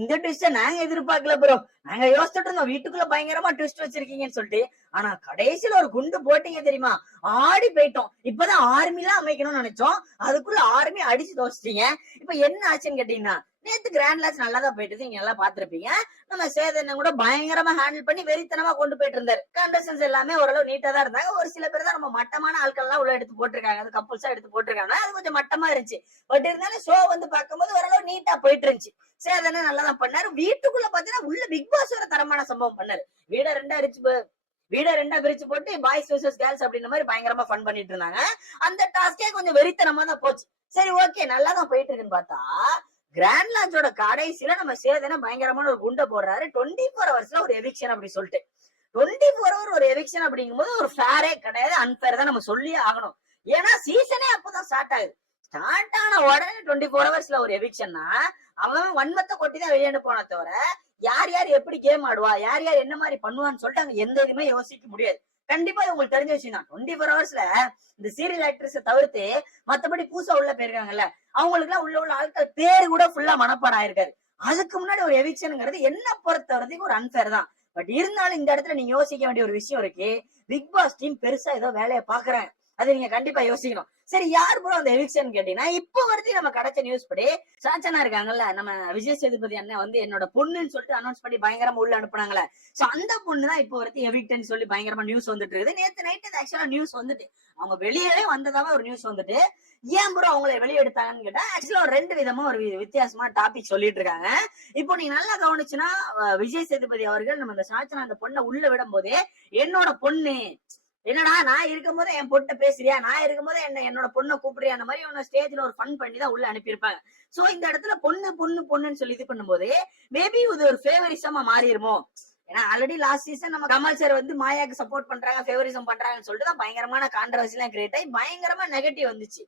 இந்த ட்விஸ்ட நாங்க எதிர்பார்க்கல ப்ரோ. நாங்க யோசிச்சுட்டு இருந்தோம் வீட்டுக்குள்ள பயங்கரமா ட்விஸ்ட் வச்சிருக்கீங்கன்னு சொல்லிட்டு. ஆனா கடைசியில ஒரு குண்டு போட்டீங்க தெரியுமா? ஆடி போயிட்டோம். இப்பதான் ஆர்மிலாம் அமைக்கணும்னு நினைச்சோம். அதுக்குள்ள ஆர்மி அடிச்சு தோச்சிட்டீங்க. இப்ப என்ன ஆச்சுன்னு கேட்டீங்கன்னா, நேத்து கிராண்ட் லாஸ் நல்லாதான் போயிட்டு நீங்க நல்லா பாத்திருப்பீங்க. நம்ம சேதனை கூட பயங்கரமா ஹேண்டில் பண்ணி வெறித்தனமா கொண்டு போயிட்டு இருந்தாரு. கண்டஸ்டன்ஸ் எல்லாமே ஓரளவு நீட்டா தான் இருந்தாங்க. ஒரு சில பேர் தான் நம்ம மட்டமான ஆட்கள் எல்லாம் உள்ள எடுத்து போட்டிருக்காங்க. அது கப்புள்ஸா எடுத்து போட்டிருக்காங்க. அது கொஞ்சம் மட்டமா இருந்துச்சு. பட் இருந்தாலும் ஷோ வந்து பார்க்கும்போது ஓரளவு நீட்டா போயிட்டு இருந்துச்சு. சேதனை நல்லாதான் பண்ணாரு. வீட்டுக்குள்ள பாத்தீங்கன்னா உள்ள பிக் பாஸ் ஒரு தரமான சம்பவம் பண்ணாரு. வீட ரெண்டா பிரிச்சு போட்டு பாய்ஸ் வர்சஸ் கேர்ள்ஸ் அப்படின்ற மாதிரி பயங்கரமா ஃபன் பண்ணிட்டு இருந்தாங்க. அந்த டாஸ்கே கொஞ்சம் வெறித்தனமா தான் போச்சு. சரி ஓகே நல்லாதான் போயிட்டு இருக்குன்னு பார்த்தா கிராண்ட் லான்ச்சோட கடைசியில நம்ம சேதனை பயங்கரமான ஒரு குண்டை போடுறாரு. 24 ஹவர்ஸ்ல ஒரு எவிக்ஷன் அப்படி சொல்லிட்டு 24 ஹவர் ஒரு எவிக்ஷன் அப்படிங்கும் போது ஒரு ஃபேரே கிடையாது, அன்பேர் தான் நம்ம சொல்லியே ஆகணும். ஏன்னா சீசனே அப்பதான் ஸ்டார்ட் ஆகுது. ஸ்டார்ட் ஆன உடனே 24 ஹவர்ஸ்ல ஒரு எவிக்ஷன்னா அவன் வன்மத்தை கொட்டி தான் வெளியே போன தவிர யார் யார் எப்படி கேம் ஆடுவா, யார் யார் என்ன மாதிரி பண்ணுவான்னு சொல்லிட்டு அங்க எந்த இதுவுமே யோசிக்க முடியாது. கண்டிப்பா உங்களுக்கு தெரிஞ்ச விஷயம் தான். 24 ஹவர்ஸ்ல இந்த சீரியல் ஆக்ட்ரஸ தவிர்த்து மத்தபடி பூசா உள்ள போயிருக்காங்கல்ல, அவங்களுக்கு எல்லாம் உள்ள ஆட்கள் பேரு கூட ஃபுல்லா மனப்பாடம் ஆயிருக்காரு. அதுக்கு முன்னாடி ஒரு எவிக்ஷனுங்கிறது என்ன பொறுத்த வரைக்கும் ஒரு அன்பேர் தான். பட் இருந்தாலும் இந்த இடத்துல நீங்க யோசிக்க வேண்டிய ஒரு விஷயம் இருக்கு. பிக் பாஸ் டீம் பெருசா ஏதோ வேலையை பாக்குறாங்க. அது நீங்க கண்டிப்பா யோசிக்கணும். சரி யார் ப்ரோ அந்த எவிக்ஷன் கேட்டீங்கன்னா, இப்ப வரைக்கும் நம்ம கிடைச்ச நியூஸ் படி சாச்சனா இருக்காங்கல்ல, நம்ம விஜய் சேதுபதி அண்ணன் வந்து என்னோட பொண்ணுன்னு சொல்லிட்டு அனௌன்ஸ் பண்ணி பயங்கரமா உள்ள அனுப்புனாங்களே, சோ அந்த பொண்ணு தான் இப்ப வரைக்கும் எவிக்ட்னு சொல்லி பயங்கரமா நியூஸ் வந்துட்டு இருக்குது. நேத்து நைட் ஆக்சுவலா நியூஸ் வந்துட்டு அவங்க வெளியவே வந்ததாவே ஒரு நியூஸ் வந்துட்டு, ஏன் ப்ரோ அவங்களை வெளியே எடுத்தாங்கன்னு கேட்டா ஆக்சுவலா ஒரு 2 விதமா ஒரு வித்தியாசமா டாபிக் சொல்லிட்டு இருக்காங்க. இப்போ நீங்க நல்லா கவனிச்சுன்னா விஜய் சேதுபதி அவர்கள் நம்ம இந்த சாச்சனா அந்த பொண்ணை உள்ள விடும் போதே என்னோட பொண்ணு என்னடா நான் இருக்கும் போது என் பொண்ணை பேசுறியா, நான் இருக்கும் போது என்னோட பொண்ணை கூப்பிடுறியா, அந்த மாதிரி ஸ்டேஜ்ல ஒரு ஃபன் பண்ணி தான் உள்ள அனுப்பியிருப்பாங்க. சோ இந்த இடத்துல பொண்ணுன்னு சொல்லி இது பண்ணும்போது மேபி இது ஒரு ஃபேவரிசமா மாறிடுமோ. ஏன்னா ஆல்ரெடி லாஸ்ட் சீசன் நம்ம கமல் சார் வந்து மாயாக்கு சப்போர்ட் பண்றாங்க, ஃபேவரிசம் பண்றாங்கன்னு சொல்லிட்டு தான் பயங்கரமான கான்ட்ரவர்சி எல்லாம் கிரியேட் ஆகி பயங்கரமா நெகட்டிவ் வந்துச்சு.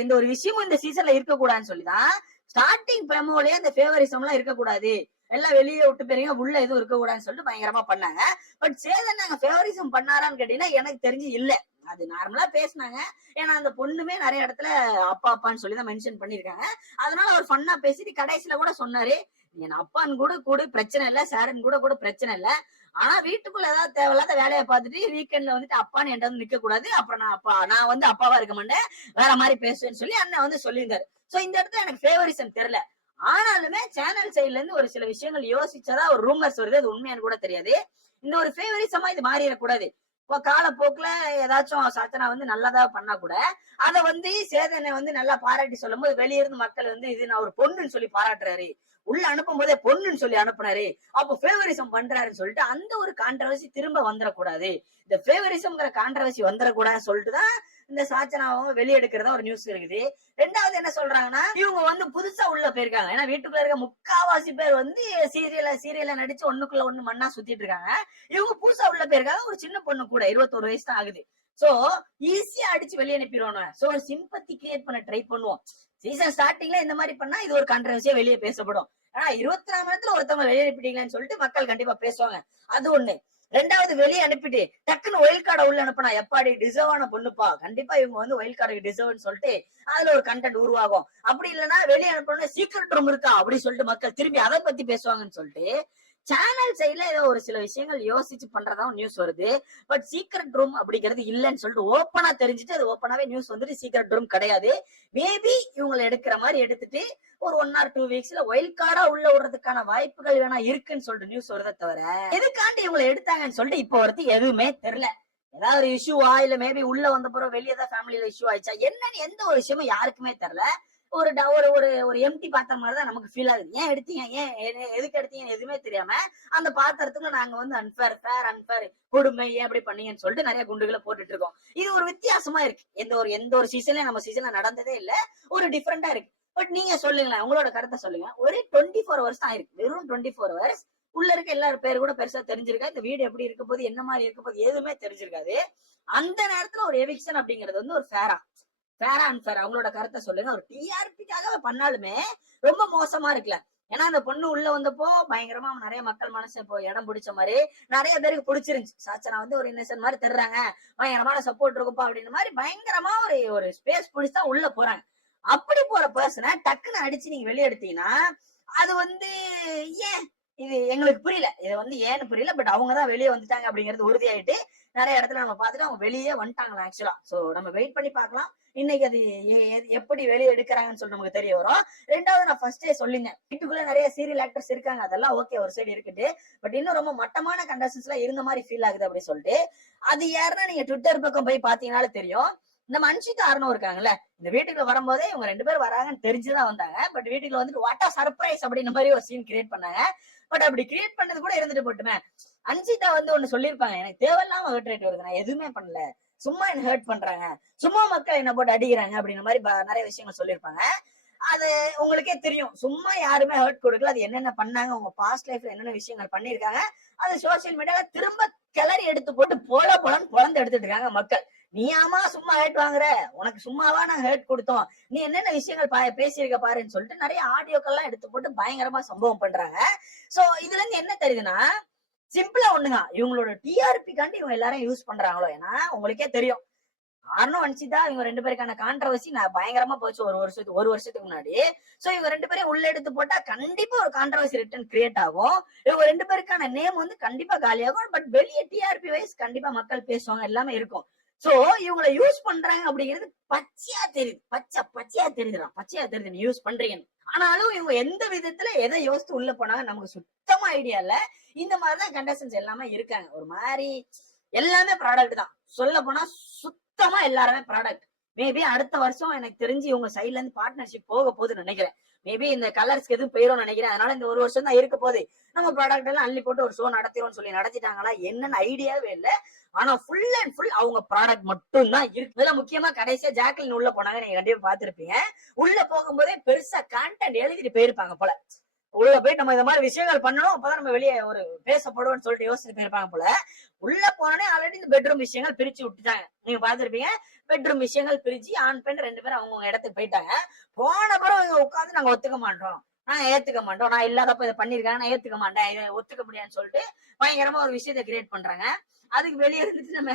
இந்த ஒரு விஷயமும் இந்த சீசன்ல இருக்கக்கூடாதுன்னு சொல்லிதான் ஸ்டார்டிங் ப்ரெமோலயே அந்த ஃபேவரிசம் எல்லாம் இருக்கக்கூடாது, எல்லாம் வெளியே விட்டு போறீங்க, உள்ள எதுவும் இருக்கக்கூடாதுன்னு சொல்லிட்டு பயங்கரமா பண்ணாங்க. பட் சேதன் நாங்க ஃபேவரிசம் பண்ணாரான்னு கேட்டீங்கன்னா எனக்கு தெரிஞ்சு இல்ல. அது நார்மலா பேசினாங்க. ஏன்னா அந்த பொண்ணுமே நிறைய இடத்துல அப்பா அப்பான்னு சொல்லிதான் மென்ஷன் பண்ணிருக்காங்க. அதனால அவர் ஃபன்னா பேசிட்டு கடைசியில கூட சொன்னாரு, என் அப்பான்னு கூட பிரச்சனை இல்ல, சாருன்னு கூட பிரச்சனை இல்ல. ஆனா வீட்டுக்குள்ள ஏதாவது தேவையில்லாத வேலையை பார்த்துட்டு வீக்கெண்ட்ல வந்துட்டு அப்பான்னு என்கிட்ட வந்து நிக்க கூடாது, அப்புறம் நான் வந்து அப்பாவா இருக்க மாட்டேன், வேற மாதிரி பேசுவேன்னு சொல்லி அண்ணன் வந்து சொல்லியிருந்தாரு. சோ இந்த இடத்துல எனக்கு ஃபேவரிசம் தெரியல. ஆனாலுமே சேனல் சைட்ல இருந்து ஒரு சில விஷயங்கள் யோசிச்சதா ஒரு ரூமர்ஸ் வருது, அது உண்மையானு கூட தெரியாது. இந்த ஒரு ஃபேவரிசமா இது மாறிடக்கூடாது. இப்போ காலப்போக்குல ஏதாச்சும் சாச்சனா வந்து நல்லதா பண்ணா கூட அதை வந்து சேதனை வந்து நல்லா பாராட்டி சொல்லும் போது வெளியிருந்து மக்கள் வந்து இது நான் ஒரு பொண்ணுன்னு சொல்லி பாராட்டுறாரு, உள்ள அனுப்பும் போதே பொண்ணுன்னு சொல்லி அனுப்புனாரு, அப்போ ஃபேவரிசம் பண்றாருன்னு சொல்லிட்டு அந்த ஒரு கான்ட்ரவர்சி திரும்ப வந்துடக்கூடாது, இந்த ஃபேவரிசம்ங்கிற கான்ட்ரவர்சி வந்துடக்கூடாதுன்னு சொல்லிட்டுதான் இந்த சாச்சனாவும் வெளியெடுக்கிறதா ஒரு நியூஸ் இருக்குது. ரெண்டாவது என்ன சொல்றாங்கன்னா, இவங்க வந்து புதுசா உள்ள போயிருக்காங்க. ஏன்னா வீட்டுக்குள்ள இருக்க முக்காவாசி பேர் வந்து சீரியல்ல நடிச்சு ஒண்ணுக்குள்ள ஒண்ணு மண்ணா சுத்திட்டு இருக்காங்க. இவங்க புதுசா உள்ள போயிருக்காங்க. ஒரு சின்ன பொண்ணு கூட 21 வயசு தான் ஆகுது. சோ ஈஸியா அடிச்சு வெளியே அனுப்பிடுவாங்க. சோ ஒரு சிம்பத்தி கிரியேட் பண்ண ட்ரை பண்ணுவோம். சீசன் ஸ்டார்டிங்ல இந்த மாதிரி பண்ணா இது ஒரு கான்ட்ரவர்சியா வெளியே பேசப்படும். ஆனா 24 மணி நேரத்துல ஒருத்தவங்க வெளியே அனுப்பிட்டீங்கன்னு சொல்லிட்டு மக்கள் கண்டிப்பா பேசுவாங்க. அது ஒண்ணு. ரெண்டாவது வெளியே அனுப்பிட்டு டக்குன்னு ஒயில் கார்டை உள்ள அனுப்பினா எப்பாடி டிசர்வான பொண்ணுப்பா, கண்டிப்பா இவங்க வந்து ஒயில் கார்டுக்கு டிசர்வ்னு சொல்லிட்டு அதுல ஒரு கண்டென்ட் உருவாகும். அப்படி இல்லைன்னா வெளியே அனுப்பணும் சீக்ரெட் ரூம் இருக்கா அப்படி சொல்லிட்டு மக்கள் திரும்பி அதை பத்தி பேசுவாங்கன்னு சொல்லிட்டு சேனல் சைட்ல ஏதோ ஒரு சில விஷயங்கள் யோசிச்சு பண்றதா நியூஸ் வருது. பட் சீக்ரெட் ரூம் அப்படிங்கிறது இல்லைன்னு சொல்லிட்டு ஓப்பனா தெரிஞ்சுட்டு அது ஓப்பனாவே நியூஸ் வந்துட்டு சீக்ரெட் ரூம் கிடையாது. மேபி இவங்களை எடுக்கிற மாதிரி எடுத்துட்டு ஒரு 1 or 2 வீக்ஸ்ல ஒயில் கார்டா உள்ள விடுறதுக்கான வாய்ப்புகள் வேணா இருக்குன்னு சொல்லிட்டு நியூஸ் வருதை தவிர எதுக்காண்டி இவங்களை எடுத்தாங்கன்னு சொல்லிட்டு இப்போ வரைக்கும் எதுவுமே தெரியல. ஏதாவது ஒரு இஷ்யூவா இல்ல மேபி உள்ள வந்த பிறகு வெளியே தான் ஃபேமிலியில இஷ்யூ ஆயிடுச்சா என்னன்னு எந்த ஒரு விஷயமும் யாருக்குமே தெரியல. ஒரு ஒரு எம்டி பாத்திரம் மாதிரிதான் நமக்கு ஃபீல் ஆகுது. ஏன் எடுத்தீங்க, ஏன் எதுக்கு எடுத்தீங்கன்னு எதுவுமே தெரியாம அந்த பாத்திரத்துக்குள்ள நாங்க வந்து அன்பேர் கொடுமை ஏன் அப்படி பண்ணீங்கன்னு சொல்லிட்டு நிறைய குண்டுகளை போட்டுட்டு இருக்கோம். இது ஒரு வித்தியாசமா இருக்கு. எந்த ஒரு சீசன்லயும் நம்ம சீசன்ல நடந்ததே இல்ல, ஒரு டிஃபரெண்டா இருக்கு. பட் நீங்க சொல்லுங்களேன், உங்களோட கருத்தை சொல்லுங்க. ஒரே 24 ஹவர்ஸ் தான் இருக்கு, வெறும் 24 ஹவர்ஸ். உள்ள இருக்க எல்லாரும் பேரு கூட பெருசா தெரிஞ்சிருக்கா, இந்த வீடு எப்படி இருக்க போது என்ன மாதிரி இருக்க போது எதுவுமே தெரிஞ்சிருக்காது. அந்த நேரத்துல ஒரு எவிக்ஷன் அப்படிங்கிறது வந்து ஒரு ஃபேரா அன்ஃபேர், அவங்களோட கருத்தை சொல்லுங்க. ஒரு டிஆர்பிக்காக பண்ணாலுமே ரொம்ப மோசமா இருக்குல்ல. ஏன்னா அந்த பொண்ணு உள்ள வந்தப்போ பயங்கரமா நிறைய மக்கள் மனசு இப்போ இடம் பிடிச்ச மாதிரி நிறைய பேருக்கு பிடிச்சிருந்துச்சு. சாச்சனா வந்து ஒரு இன்னசென்ட் மாதிரி தர்றாங்க, பயங்கரமான சப்போர்ட் இருக்குப்பா அப்படின்னு மாதிரி பயங்கரமா ஒரு ஸ்பேஸ் பிடிச்சா உள்ள போறாங்க. அப்படி போற பர்சனை டக்குன்னு அடிச்சு நீங்க வெளியே எடுத்தீங்கன்னா அது வந்து ஏன் இது எங்களுக்கு புரியல. இது வந்து ஏன்னு புரியல. பட் அவங்க தான் வெளிய வந்துட்டாங்க அப்படிங்கிறது உறுதியாயிட்டு, நெறைய இடத்துல நம்ம பார்த்துட்டு அவங்க வெளியே வந்துட்டாங்களாம் ஆக்சுவலா. சோ நம்ம வெயிட் பண்ணி பார்க்கலாம். இன்னைக்கு அது எப்படி வெளிய எடுக்குறாங்கன்னு சொல்லி நமக்கு தெரிய வரும். 2வது நான் ஃபர்ஸ்ட்டே சொல்லியிருந்தேன். வீட்டுக்குள்ள நெறைய சீரியல் ஆக்டர்ஸ் இருக்காங்க. அதெல்லாம் ஓகே ஒரு சைடு இருக்கட்டு. பட் இன்னும் ரொம்ப மட்டமான கண்டஸ்டன்ட்ஸ்லாம் இருந்த மாரி ஃபீல் ஆகுது அப்படின்னு சொல்லிட்டு, அது யாருன்னா நீங்க ட்விட்டர் பக்கம் போய் பார்த்தீங்கனாலே தெரியும். நம்ம அன்ஷிதா அருணும் இருக்காங்கல்ல, இந்த வீட்டுக்குள்ள வரும்போதே இவங்க 2 பேரும் வராங்கன்னு தெரிஞ்சுதான் வந்தாங்க. பட் வீட்டுக்குள்ள வந்துட்டு வாட் ஆ சர்ப்ரைஸ் அப்படின்ற மாதிரி ஒரு சீன் கிரியேட் பண்ணாங்க. பட் அப்படி கிரியேட் பண்ணது கூட இருந்துட்டு போட்டுமே. அன்ஷிதா வந்து ஒண்ணு சொல்லியிருப்பாங்க, எனக்கு தேவையில்லாம ஹர்ட் ரேட் வருது, நான் எதுவுமே பண்ணல, சும்மா என்ன ஹர்ட் பண்றாங்க, சும்மா மக்கள் என்ன போட்டு அடிக்கிறாங்க அப்படின்ற மாதிரி நிறைய விஷயங்கள் சொல்லியிருப்பாங்க. அது உங்களுக்கே தெரியும். சும்மா யாருமே ஹர்ட் கொடுக்கல. அது என்னென்ன பண்ணாங்க, உங்க பாஸ்ட் லைஃப்ல என்னென்ன விஷயங்கள் பண்ணிருக்காங்க, அது சோசியல் மீடியால திரும்ப கிளறி எடுத்து போட்டு போலன்னு பொழந்து எடுத்துட்டு இருக்காங்க மக்கள். நீ ஆமா சும்மா ஹேட் வாங்குற, உனக்கு சும்மாவா நாங்க ஹேட் கொடுத்தோம், நீ என்னென்ன விஷயங்கள் பேசியிருக்க பாருன்னு சொல்லிட்டு நிறைய ஆடியோக்கள்லாம் எடுத்து போட்டு பயங்கரமா சம்பவம் பண்றாங்க. சோ இதுல இருந்து என்ன தெரியுதுன்னா, சிம்பிளா ஒண்ணுதான், இவங்களோட டிஆர்பி காண்டி இவங்க எல்லாரும் யூஸ் பண்றாங்களோ. ஏன்னா உங்களுக்கே தெரியும், அருணும் அன்ஷிதா இவங்க 2 பேருக்கான கான்ட்ரவர்சி நான் பயங்கரமா போச்சு ஒரு வருஷத்துக்கு முன்னாடி. சோ இவங்க 2 பேரையும் உள்ள எடுத்து போட்டா கண்டிப்பா ஒரு கான்ட்ரவர்சி ரிட்டர்ன் கிரியேட் ஆகும். இவங்க 2 பேருக்கான நேம் வந்து கண்டிப்பா காலியாகும். பட் வெளியே டிஆர்பி வைஸ் கண்டிப்பா மக்கள் பேசுவாங்க, எல்லாமே இருக்கும். சோ இவங்களை யூஸ் பண்றாங்க அப்படிங்கிறது பச்சையா தெரியுது. பச்சையா தெரியுது நீ யூஸ் பண்றீங்கன்னு. ஆனாலும் இவங்க எந்த விதத்துல எதை யோசித்து உள்ள போனாங்க நமக்கு சுத்தமா ஐடியா இல்ல. இந்த மாதிரிதான் கண்டஸ்டன்ஸ் எல்லாமே இருக்காங்க. ஒரு மாதிரி எல்லாமே ப்ராடக்ட் தான். சொல்ல போனா சுத்தமா எல்லாருமே ப்ராடக்ட். மேபி அடுத்த வருஷம் எனக்கு தெரிஞ்சு இவங்க சைட்ல இருந்து பார்ட்னர்ஷிப் போக போகுதுன்னு நினைக்கிறேன். மேபி இந்த கலர்ஸ்க்கு எதுவும் போயிடும் நினைக்கிறேன். அதனால இந்த ஒரு வருஷம் தான் இருக்க போகுது. நம்ம ப்ராடக்ட் எல்லாம் அள்ளி போட்டு ஒரு ஷோ நடத்திடும்னு சொல்லி நடத்திட்டாங்களா என்னன்னு ஐடியாவே இல்ல. ஆனா ஃபுல் அண்ட் ஃபுல் அவங்க ப்ராடக்ட் மட்டும் தான் இருக்கு. இதெல்லாம் முக்கியமா கடைசியா ஜாக்லின் உள்ள போனாங்க, நீங்க கண்டிப்பா பாத்துருப்பீங்க. உள்ள போகும்போதே பெருசா கான்டென்ட் எழுதிட்டு போயிருப்பாங்க போல. உள்ள போய் நம்ம இந்த மாதிரி விஷயங்கள் பண்ணணும், அப்பதான் நம்ம வெளியே ஒரு பேசப்படுவோம்னு சொல்லிட்டு யோசிச்சுட்டு போயிருப்பாங்க போல. உள்ள போனோடனே ஆல்ரெடி இந்த பெட்ரூம் விஷயங்கள் பிரிச்சு விட்டுட்டாங்க. நீங்க பாத்துருப்பீங்க. பெட்ரூம் விஷயங்கள் பிரிச்சு ஆண் பெண் 2 பேரும் அவங்க இடத்துக்கு போயிட்டாங்க. போன பிறகு இவங்க உட்காந்து நாங்க ஒத்துக்க மாட்டோம், நான் ஏத்துக்க மாட்டோம், நான் இல்லாதப்ப இதை பண்ணிருக்காங்க, நான் ஏத்துக்க மாட்டேன், இதை ஒத்துக்க முடியாதுன்னு சொல்லிட்டு பயங்கரமா ஒரு விஷயத்த கிரியேட் பண்றாங்க. அதுக்கு வெளியே இருந்துட்டு நம்ம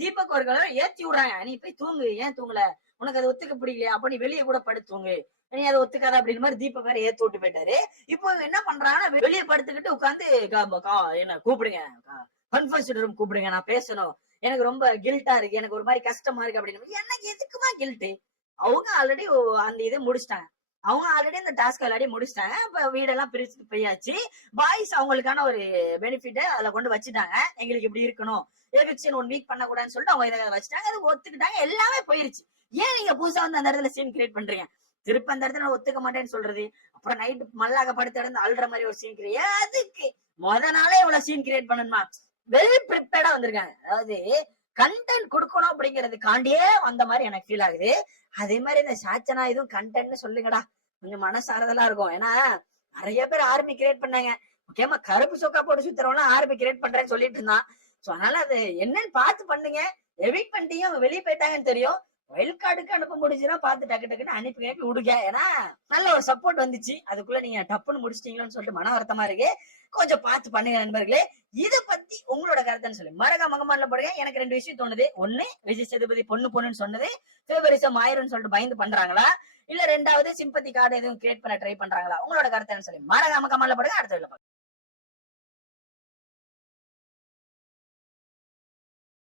தீபக் ஒரு ஏத்தி விடுறாங்க, நீ போய் தூங்கு, ஏன் தூங்கல, உனக்கு அதை ஒத்துக்க பிடிக்கலையா, அப்ப நீ வெளியே கூட படுத்துங்க, நீ அதை ஒத்துக்காத அப்படின்னு மாதிரி தீபக் வேற ஏத்து விட்டு போயிட்டாரு. இப்போ என்ன பண்றாங்கன்னா வெளியே படுத்துக்கிட்டு உட்காந்து என்ன கூப்பிடுங்க, கன்ஃபரன்ஸ் ரூம் கூப்பிடுங்க, நான் பேசணும், எனக்கு ரொம்ப கில்ட்டா இருக்கு, எனக்கு ஒரு மாதிரி கஷ்டமா இருக்கு அப்படின்னு. எனக்கு எதுக்குமா கில்ட்டு? அவங்க ஆல்ரெடி அந்த இதை முடிச்சிட்டாங்க. அவங்க ஆல்ரெடி அந்த டாஸ்க் ஆல்ரெடி முடிச்சிட்டாங்க. இப்ப வீடெல்லாம் பிரிச்சு போயாச்சு. பாய்ஸ் அவங்களுக்கான ஒரு பெனிஃபிட் அதுல கொண்டு வச்சுட்டாங்க. எங்களுக்கு இப்படி இருக்கணும், எவிக்ஷன் 1 வீக் பண்ணக்கூடாதுன்னு சொல்லிட்டு அவங்க இதை வச்சுட்டாங்க. அது ஒத்துக்கிட்டாங்க, எல்லாமே போயிருச்சு. ஏன் நீங்க புதுசா வந்து அந்த இடத்துல சீன் கிரியேட் பண்றீங்க? திருப்ப அந்த இடத்துல நான் ஒத்துக்க மாட்டேன்னு சொல்றது, அப்புறம் நைட்டு மல்லாக படுத்து இருந்து அழுற மாதிரி ஒரு சீன் கிரியேட், அதுக்கு நாளே இவ்வளவு சீன் கிரியேட் பண்ணணுமா? வெல் ப்ரிப்பேர்டா வந்திருக்காங்க. அதாவது கண்டென்ட் கொடுக்கணும் அப்படிங்கறதுக்காண்டியே வந்த மாதிரி எனக்கு ஃபீல் ஆகுது. அதே மாதிரி இந்த சாச்சனா இதுவும் கண்டென்ட்னு சொல்லுங்கடா, கொஞ்சம் மனசாரதலா இருக்கும். ஏன்னா நிறைய பேர் ஆர்மி கிரியேட் பண்ணாங்க. முக்கியமா கருப்பு சொக்கா போட்டு சுத்துறவங்க ஆர்மி கிரியேட் பண்றேன்னு சொல்லிட்டு இருந்தான். சோ அதனால அது என்னன்னு பார்த்து பண்ணுங்க. எவிக் பண்ணிட்டீங்க, அவங்க வெளியே போயிட்டாங்கன்னு தெரியும். வைல்ட் கார்டுக்கு அனுப்ப முடிஞ்சுன்னா பார்த்து டக்குன்னு அனுப்பி விடுங்க. ஏன்னா நல்ல ஒரு சப்போர்ட் வந்துச்சு. அதுக்குள்ள நீங்க டப்புன்னு முடிச்சிட்டீங்களோன்னு சொல்லிட்டு மன வருத்தமா இருக்கு. கொஞ்சம் பார்த்து பண்ணுங்க நண்பர்களே. இத பத்தி உங்களோட கருத்துன்னு சொல்லி மறக்காம கமெண்ட்ல போடுங்க. எனக்கு 2 விஷயம் தோணுது. ஒண்ணு, விஜய் சேதுபதி பொண்ணுன்னு சொன்னது ஃபேவரிசம் ஆயிரும்னு சொல்லிட்டு பயந்து பண்றாங்களா, இல்ல 2வது சிம்பத்தி கார்டு எதுவும் கிரியேட் பண்ண ட்ரை பண்றாங்களா? உங்களோட கருத்துன்னு சொல்லி மறக்காம கமெண்ட்ல போடுங்க. அடுத்த வீடியோல